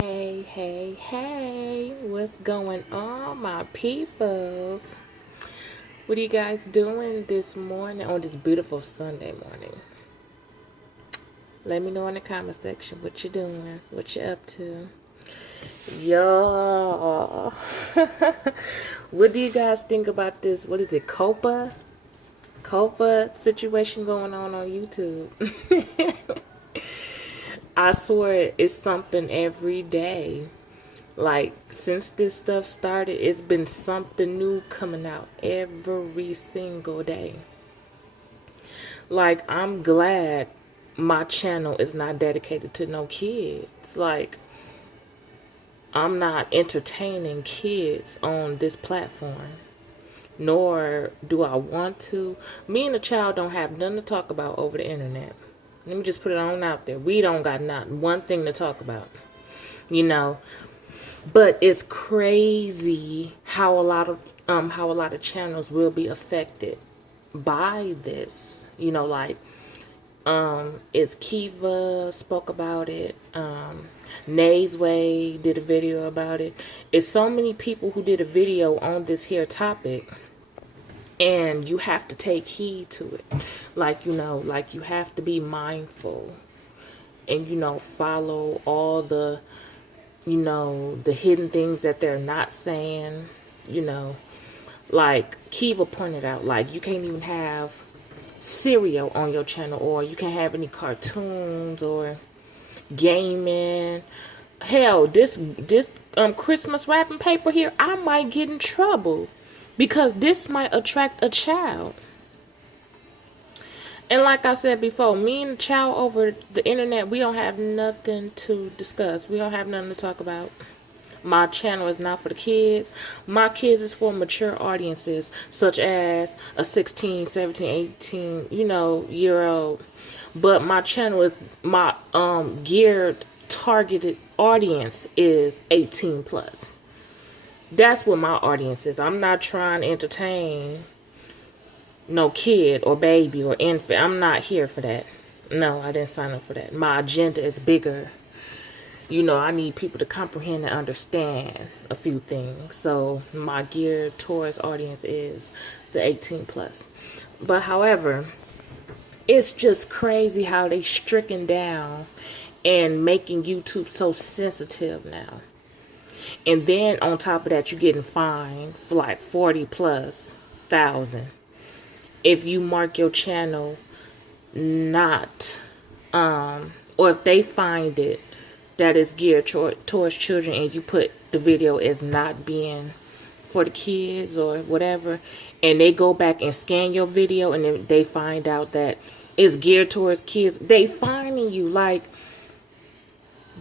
Hey, hey, hey, what's going on, my peoples? What are you guys doing this morning on this beautiful Sunday morning? Let me know in the comment section what you're doing, what you're up to. Yo, what do you guys think about this? What is it, COPPA? COPPA situation going on YouTube. I swear it's something every day. Like, since this stuff started, it's been something new coming out every single day. Like, I'm glad my channel is not dedicated to no kids. Like, I'm not entertaining kids on this platform. Nor do I want to. Me and the child don't have nothing to talk about over the internet. Let me just put it on out there. We don't got not one thing to talk about. You know, but it's crazy how a lot of channels will be affected by this. Like it's Kiva spoke about it. Nays Way did a video about it. It's so many people who did a video on this here topic, and you have to take heed to it. Like you have to be mindful and follow all the the hidden things that they're not saying, like Kiva pointed out, like you can't even have cereal on your channel, or you can't have any cartoons or gaming. Hell, this Christmas wrapping paper here, I might get in trouble because this might attract a child. And like I said before, me and the child over the internet, we don't have nothing to discuss. We don't have nothing to talk about. My channel is not for the kids. My kids is for mature audiences, such as a 16, 17, 18, year old. But my channel is, my geared, targeted audience is 18 plus. That's what my audience is. I'm not trying to entertain no kid or baby or infant. I'm not here for that. No, I didn't sign up for that. My agenda is bigger. I need people to comprehend and understand a few things. So my geared towards audience is the 18 plus. But however, it's just crazy how they stricken down and making YouTube so sensitive now. And then on top of that, you're getting fined for like 40 plus thousand if you mark your channel not, or if they find it that is geared towards children and you put the video as not being for the kids or whatever, and they go back and scan your video and then they find out that it's geared towards kids, they fining you. Like,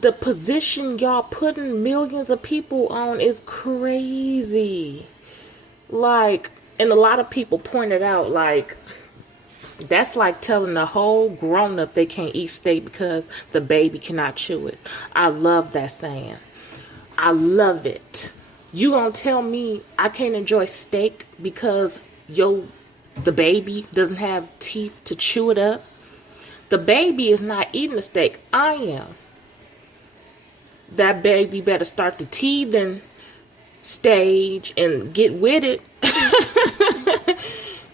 the position y'all putting millions of people on is crazy. Like, and a lot of people pointed out, like, that's like telling a whole grown-up they can't eat steak because the baby cannot chew it. I love that saying. I love it. You gonna tell me I can't enjoy steak because the baby doesn't have teeth to chew it up? The baby is not eating the steak. I am. That baby better start the teething stage and get with it.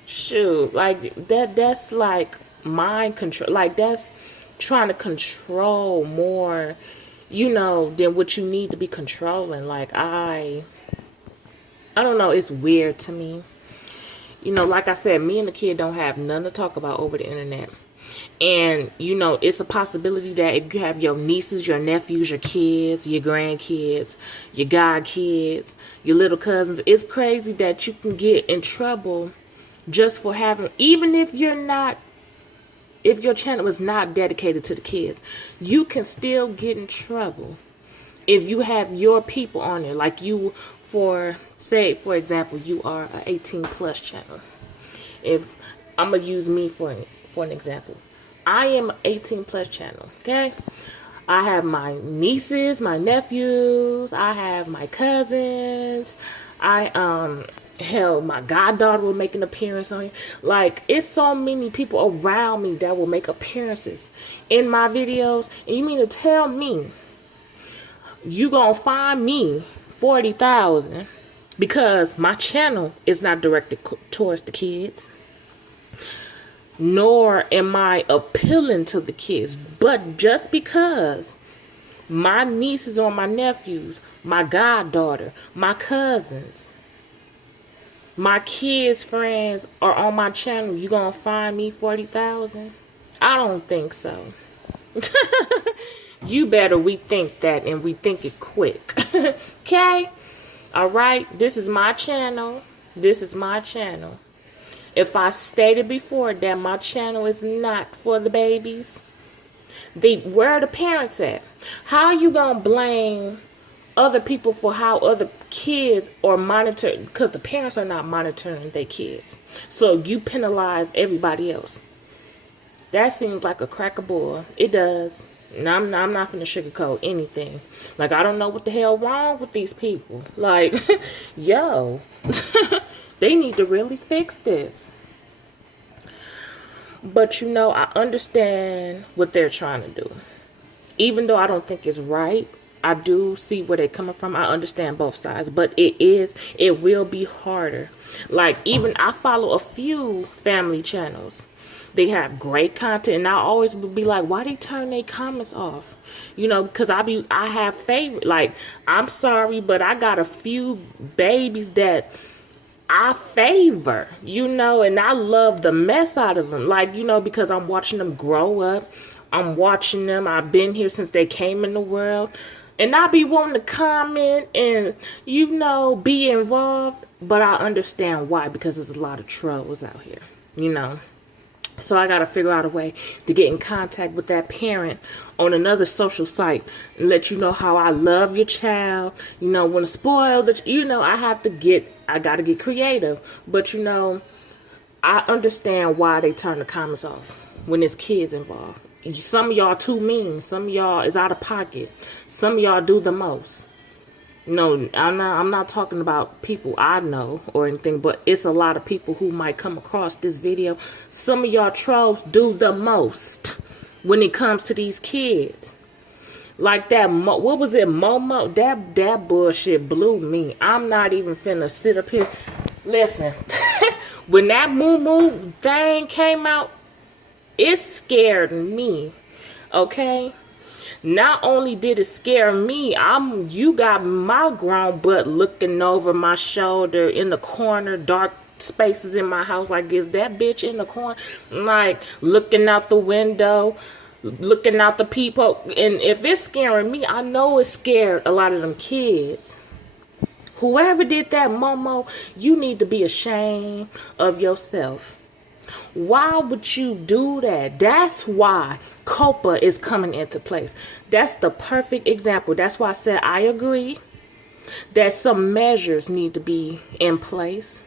Shoot, like that's like mind control. Like, that's trying to control more, than what you need to be controlling. Like, I don't know, it's weird to me. Like I said, me and the kid don't have nothing to talk about over the internet. And, it's a possibility that if you have your nieces, your nephews, your kids, your grandkids, your godkids, your little cousins, it's crazy that you can get in trouble just for having, even if if your channel is not dedicated to the kids, you can still get in trouble if you have your people on there. Like, for example, you are an 18 plus channel. If I'm gonna use me for an example, I am an 18 plus channel, okay? I have my nieces, my nephews, I have my cousins, hell, my goddaughter will make an appearance on it. Like, it's so many people around me that will make appearances in my videos. And you mean to tell me you gonna find me 40,000 because my channel is not directed towards the kids, nor am I appealing to the kids. But just because my nieces or my nephews, my goddaughter, my cousins, my kids' friends are on my channel, you gonna find me 40,000? I don't think so. You better rethink that and rethink it quick. Okay? Alright? This is my channel. This is my channel. If I stated before that my channel is not for the babies, where are the parents at? How are you gonna blame other people for how other kids are monitored? Because the parents are not monitoring their kids. So you penalize everybody else. That seems like a crack of bull. It does. And I'm not finna sugarcoat anything. Like, I don't know what the hell wrong with these people. Like, yo, they need to really fix this. But, you know, I understand what they're trying to do. Even though I don't think it's right, I do see where they're coming from. I understand both sides. But it will be harder. Like, even I follow a few family channels. They have great content, and I always would be like, why they turn their comments off? You know, because I have favorite. Like, I'm sorry, but I got a few babies that I favor, you know, and I love the mess out of them. Like, you know, because I'm watching them grow up. I'm watching them. I've been here since they came in the world. And I be wanting to comment and, you know, be involved. But I understand why, because there's a lot of trolls out here, you know. So I got to figure out a way to get in contact with that parent on another social site and let you know how I love your child. You know, want to spoil that, you know, I got to get creative. But, you know, I understand why they turn the comments off when there's kids involved. Some of y'all too mean. Some of y'all is out of pocket. Some of y'all do the most. No, I'm not talking about people I know or anything, but it's a lot of people who might come across this video. Some of y'all trolls do the most when it comes to these kids. Like that, what was it, Momo? That bullshit blew me. I'm not even finna sit up here. Listen, when that moo moo thing came out, it scared me, okay? Not only did it scare me, you got my grown butt looking over my shoulder in the corner, dark spaces in my house. Like, is that bitch in the corner? Like, looking out the window, looking out the peephole. And if it's scaring me, I know it scared a lot of them kids. Whoever did that, Momo, you need to be ashamed of yourself. Why would you do that? That's why COPPA is coming into place. That's the perfect example. That's why I said I agree that some measures need to be in place.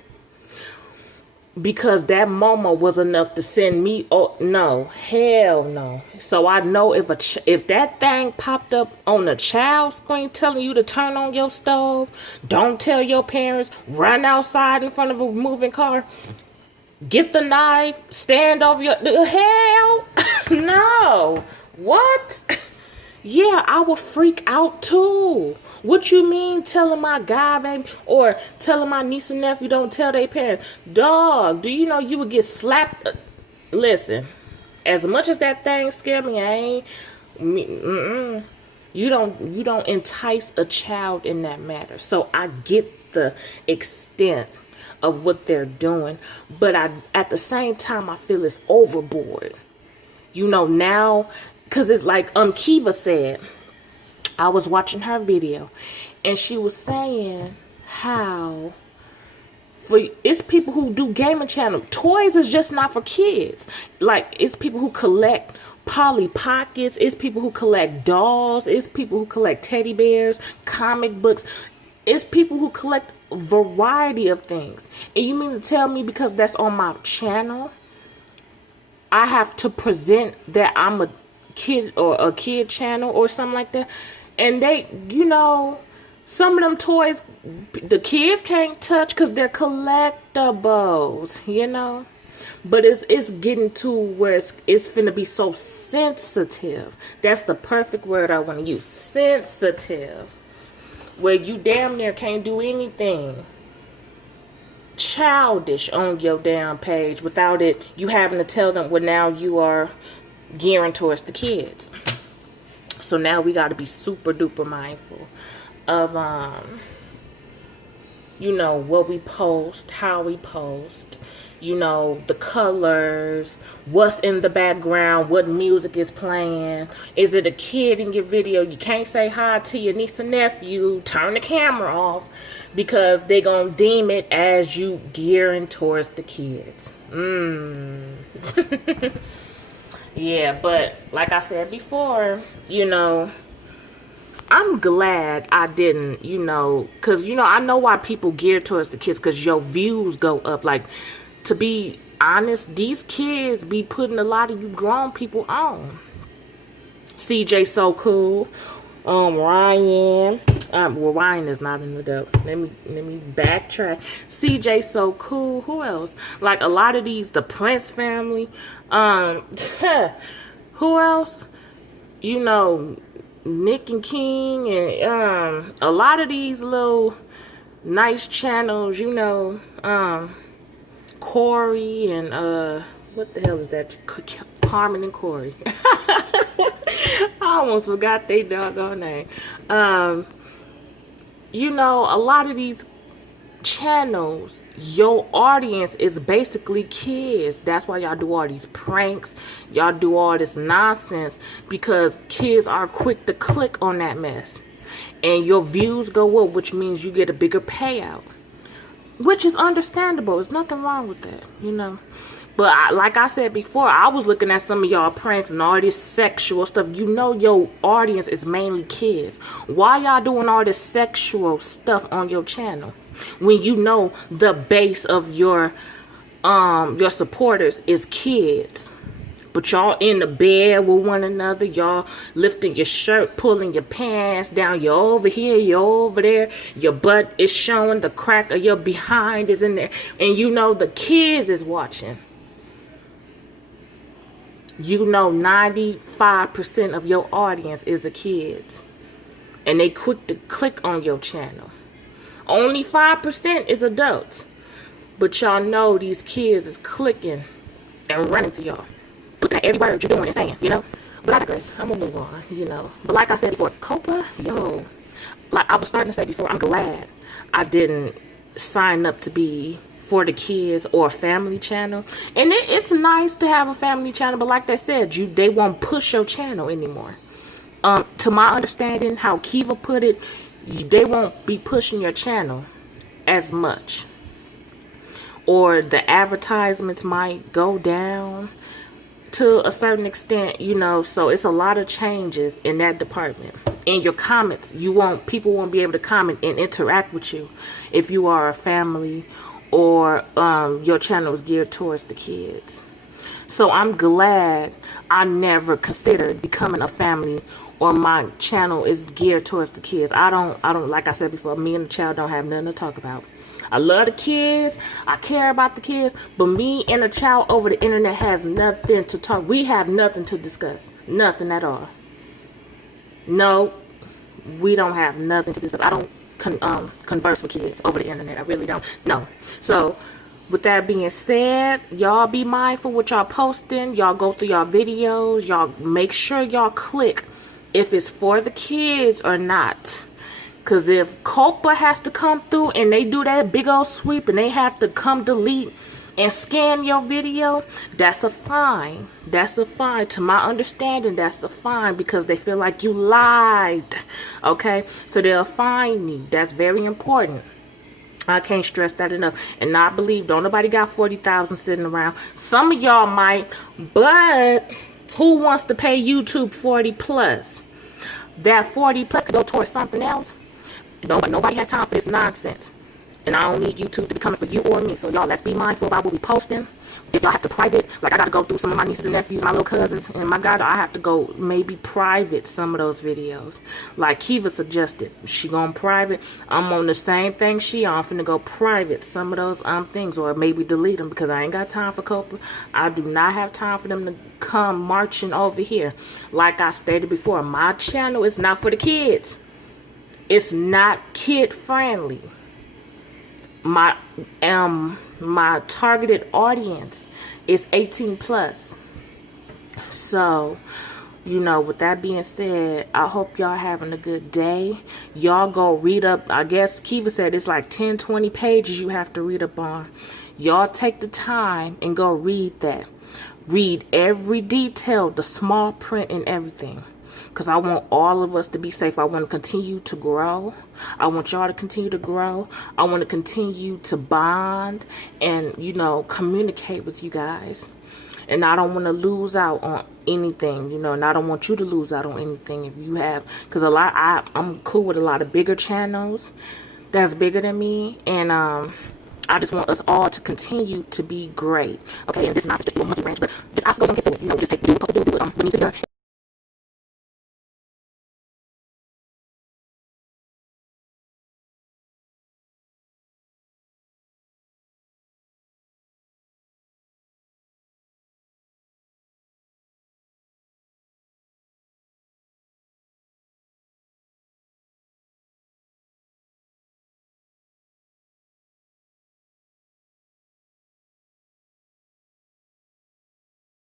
Because that Momo was enough to send me, oh no, hell no. So I know if that thing popped up on a child screen telling you to turn on your stove, don't tell your parents, run outside in front of a moving car, get the knife, stand over the hell? No. What? Yeah, I would freak out too. What you mean telling my guy, baby, or telling my niece and nephew don't tell their parents? Dog, do you know you would get slapped? Listen, as much as that thing scared me, you don't entice a child in that matter. So I get the extent of what they're doing, but at the same time I feel it's overboard. You know, now, because it's like Kiva said, I was watching her video and she was saying how it's people who do gaming channel. Toys is just not for kids. Like, it's people who collect Polly Pockets, it's people who collect dolls, it's people who collect teddy bears, comic books. It's people who collect a variety of things. And you mean to tell me because that's on my channel, I have to present that I'm a kid or a kid channel or something like that? And they, you know, some of them toys the kids can't touch because they're collectibles, you know? But it's getting to where it's finna be so sensitive. That's the perfect word I want to use. Sensitive. Where you damn near can't do anything childish on your damn page without it you having to tell them, well, now you are gearing towards the kids. So now we got to be super duper mindful of you know, what we post, how we post, you know, the colors, what's in the background, what music is playing. Is it a kid in your video? You can't say hi to your niece and nephew. Turn the camera off because they're going to deem it as you gearing towards the kids. Yeah, but like I said before, you know, I'm glad I didn't, you know, because, you know, I know why people gear towards the kids, because your views go up. Like, to be honest, these kids be putting a lot of you grown people on. CJ So Cool, Ryan, well, Ryan is not in the dope. Let me backtrack. CJ So Cool, who else? Like, a lot of these, the Prince family, who else? You know, Nick and King, and a lot of these little nice channels, you know, Corey and what the hell is that? Carmen and Corey. I almost forgot they doggone name. You know, a lot of these channels, your audience is basically kids. That's why y'all do all these pranks, y'all do all this nonsense, because kids are quick to click on that mess, and your views go up, which means you get a bigger payout, which is understandable. There's nothing wrong with that, you know. But like I said before, I was looking at some of y'all pranks and all this sexual stuff. You know your audience is mainly kids. Why y'all doing all this sexual stuff on your channel when you know the base of your supporters is kids? But y'all in the bed with one another, y'all lifting your shirt, pulling your pants down, you're over here, you're over there, your butt is showing, the crack of your behind is in there, and you know the kids is watching. You know 95% of your audience is the kids, and they quick to click on your channel. Only 5% is adults, but y'all know these kids is clicking and running to y'all, looking at every word you're doing and saying, you know. But I digress. I'm gonna move on, you know. But like I said before, COPPA, yo, like I was starting to say before, I'm glad I didn't sign up to be for the kids or a family channel. And it's nice to have a family channel, but like I said, they won't push your channel anymore. To my understanding, how Kiva put it, they won't be pushing your channel as much, or the advertisements might go down to a certain extent, you know. So it's a lot of changes in that department. In your comments, people won't be able to comment and interact with you if you are a family or your channel is geared towards the kids. So I'm glad I never considered becoming a family, or my channel is geared towards the kids. I don't, like I said before, me and the child don't have nothing to talk about. I love the kids, I care about the kids, but me and a child over the internet has nothing to talk. We have nothing to discuss. Nothing at all. No, we don't have nothing to discuss. I don't converse with kids over the internet. I really don't. No. So with that being said, y'all be mindful what y'all posting. Y'all go through y'all videos. Y'all make sure y'all click if it's for the kids or not. Because if COPPA has to come through and they do that big old sweep and they have to come delete and scan your video, that's a fine. That's a fine. To my understanding, that's a fine, because they feel like you lied. Okay? So they'll fine you. That's very important. I can't stress that enough. And I believe don't nobody got 40,000 sitting around. Some of y'all might, but who wants to pay YouTube 40 plus? That 40 plus could go towards something else. Nobody has time for this nonsense. and I don't need YouTube to be coming for you or me. So y'all, let's be mindful about what we posting. If y'all have to private, like I got to go through some of my nieces and nephews, my little cousins, and my God, I have to go maybe private some of those videos. Like Kiva suggested, she going private. I'm on the same thing she on. I'm finna go private some of those things, or maybe delete them, because I ain't got time for COPPA. I do not have time for them to come marching over here. Like I stated before, my channel is not for the kids. It's not kid friendly. My targeted audience is 18 plus. So, you know, with that being said, I hope y'all having a good day. Y'all go read up. I guess Kiva said it's like 10-20 pages you have to read up on. Y'all take the time and go read that. Read every detail, the small print and everything. Because I want all of us to be safe. I want to continue to grow. I want y'all to continue to grow. I want to continue to bond and, you know, communicate with you guys. And I don't want to lose out on anything, you know, and I don't want you to lose out on anything if you have. Because I'm cool with a lot of bigger channels that's bigger than me. And I just want us all to continue to be great. Okay, and this is not just a monkey ranch, but just I go and get through it. You know, just do what you do. We need to do.